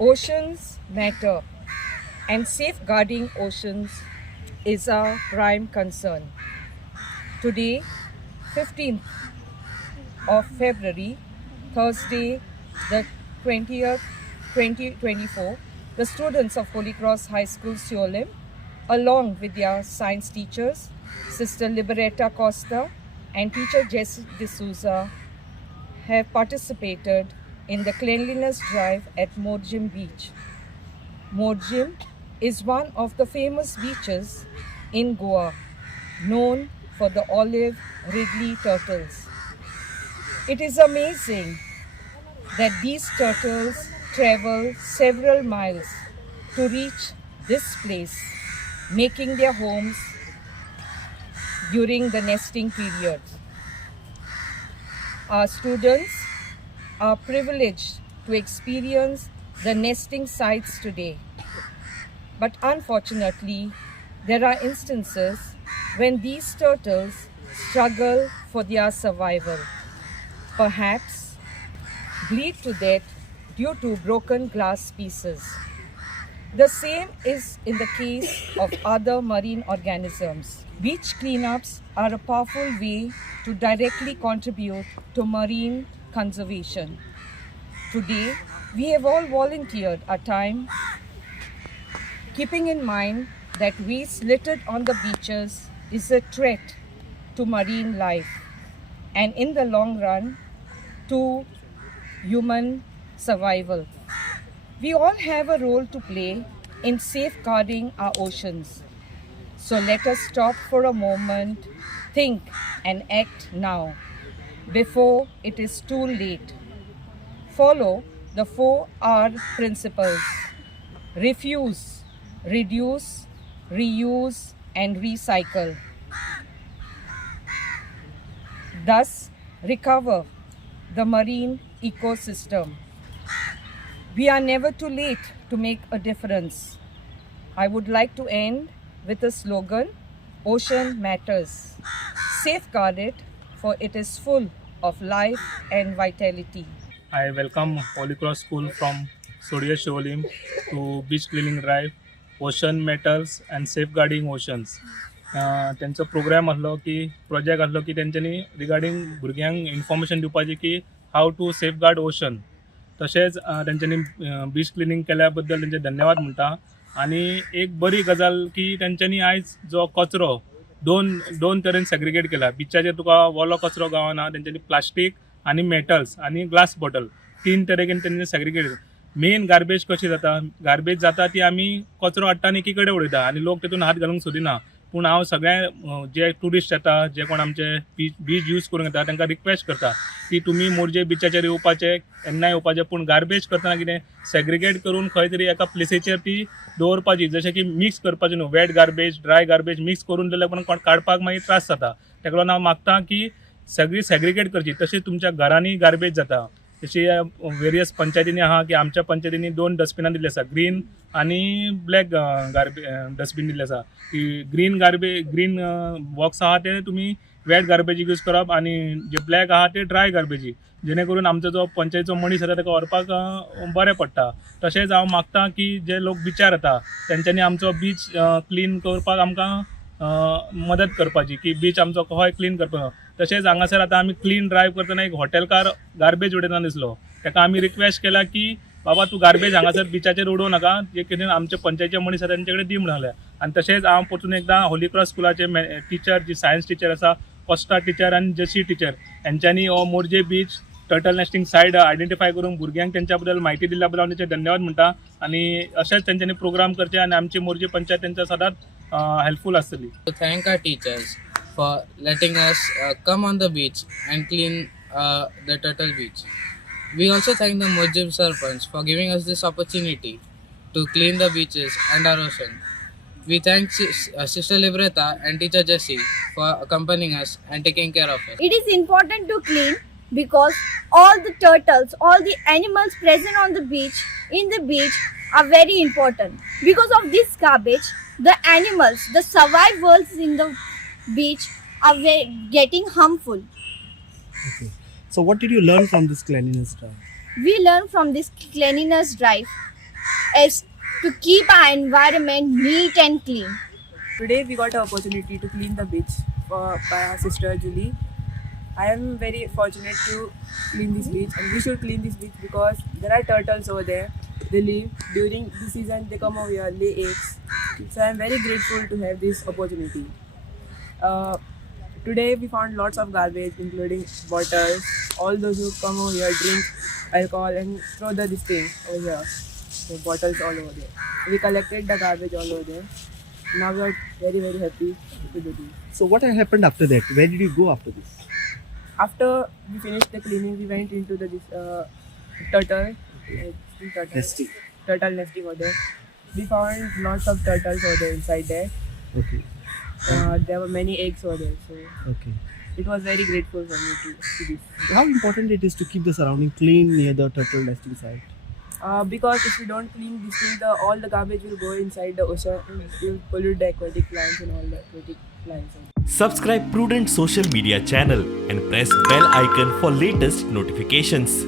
Oceans matter, and safeguarding oceans is our prime concern. Today, 15th of February, Thursday, the 20th, 2024, the students of Holy Cross High School, Seolim, along with their science teachers, Sister Liberetta Costa and teacher Jessie D'Souza, have participated in the cleanliness drive at Morjim Beach. Morjim is one of the famous beaches in Goa, known for the olive Ridley turtles. It is amazing that these turtles travel several miles to reach this place, making their homes during the nesting period. Our students are privileged to experience the nesting sites today. But unfortunately, there are instances when these turtles struggle for their survival, perhaps bleed to death due to broken glass pieces. The same is in the case of other marine organisms. Beach cleanups are a powerful way to directly contribute to marine conservation. Today, we have all volunteered our time, keeping in mind that waste littered on the beaches is a threat to marine life and in the long run to human survival. We all have a role to play in safeguarding our oceans. So let us stop for a moment, think and act now before it is too late. Follow the 4R principles: refuse, reduce, reuse and recycle. Thus, recover the marine ecosystem. We are never too late to make a difference. I would like to end with a slogan: Ocean Matters. Safeguard it, for it is full of life and vitality. I welcome Holy Cross School from Sodia Sholim to beach cleaning drive, ocean metals and safeguarding oceans. त्यांचो programme आसलो की project आसलो की तेंच्यांनी regarding भुरग्यांक information दिवपाची की हाव to safeguard ocean. तशेंच तेंच्यांनी बीच क्लिनींग केल्या बद्दल तेंचे धन्यवाद म्हणटा. आनी एक बरी गजाल की तेंच्यांनी आयज जो कचरो दोन तरेन सेग्रिगेट केला. बिचाचेर तुका वोलो कचरो गावना, तेंच्यांनी प्लास्टीक आनी मेटल्स आनी ग्लास बॉटल 3 तरेन तेंच्यांनी सेग्रिगेट. मेन गार्बेज कशी जाता, गार्बेज जाता ती आमी कचरो हाडटा आनी एकीकडे उडयता आनी लोक तेतून हात घालूंक सोदिना. पूण हांव सगळे जे ट्युरिस्ट येता, जे कोण आमचे बीच यूज करूंक येता तांकां रिक्वेस्ट करता की तुमी मोरजे बिचाचेर येवपाचे, केन्नाय येवपाचे, पूण गार्बेज करतना कितें सेग्रिगेट करून खंय तरी एका प्लेसीचेर ती दवरपाची. जशें की मिक्स करपाचें न्हू, wet garbage dry garbage mix करून दिल्यार कोण काडपाक मागीर त्रास जाता. ताका लागून हांव मागता की सगळी सेग्रिगेट करची. तशेंच तुमच्या घरांनी गार्बेज जाता तशी वेरियस पंचायतींनी आहा की आमच्या पंचायतींनी 2 डस्टबिनां दिल्ली आसा, ग्रीन आनी ब्लॅक डस्टबीन दिल्ले आसा. की ग्रीन बॉक्स आहा ते तुमी वेट गार्बेजीक यूज करप आनी जे ब्लॅक आहा ते ड्राय गार्बेजी, जेणे करून आमचो जो पंचायतीचो मनीस आसा ताका व्हरपाक बरें पडटा. तशेंच हांव मागता की जे लोक बिचार येता तेंच्यांनी आमचो बीच क्लीन करपाक आमकां मदत करपाची, की बीच आमचो कहोय क्लीन करपाक. तशेंच हांगासर आतां आमी क्लीन ड्रायव करतना एक हॉटेलकार गार्बेज उडयतना दिसलो. ताका आमी रिक्वेस्ट केला की बाबा तूं गार्बेज हांगासर बिचाचेर उडोवं नाका, जे कितें आमचे पंचायतीचे मनीस आसा तेंचे कडेन दी म्हणून सांगलें. आनी तशेंच हांव परतून एकदां होली क्रॉस स्कुलाचे टिचर, जी सायन्स टिचर आसा, कोस्टा टिचर आनी जेसी टिचर, हेंच्यांनी हो मोरजे बीच टर्टल नेस्टिंग सायट आयडेंटिफाय करून भुरग्यांक तेंच्या बद्दल म्हायती दिल्ल्या बद्दल हांव तेंचे धन्यवाद म्हणटा. आनी अशेंच तेंच्यांनी प्रोग्राम करचे आनी आमची मोरजे पंचायत तेंच्या सदांच हेल्पफूल आसतली. To thank our teachers for letting us come on the beach and clean the turtle beach. We also thank the Morjim Sarpanch for giving us this opportunity to clean the beaches and our ocean. We thank Sister Libreta and Teacher Jessie for accompanying us and taking care of us. It is important to clean because all the turtles, all the animals present on the beach, in the beach, are very important. Because of this garbage, the animals, the survivors in the beach are getting harmful. Okay. So what did you learn from this cleanliness drive? We learn from this cleanliness drive is to keep our environment neat and clean. Today we got an opportunity to clean the beach by our sister Julie. I am very fortunate to clean this beach, and we should clean this beach because there are turtles over there. They live during the season, they come over here, lay eggs. So I am very grateful to have this opportunity. Today we found lots of garbage, including bottles. All those who come over here drink alcohol and throw this thing over here. So bottles all over there. We collected the garbage all over there. Now we are very happy to do this. So what happened after that? Where did you go after this? After we finished the cleaning, we went into the turtle nesting over there. We found lots of turtles over there inside there. Okay. There were many eggs over there, so Okay. it was very grateful for me to see this. How important it is to keep the surrounding clean near the turtle nesting site? Because if we don't clean this thing, all the garbage will go inside the ocean and it will pollute the aquatic plants and all the aquatic plants. Subscribe Prudent social media channel and press bell icon for latest notifications.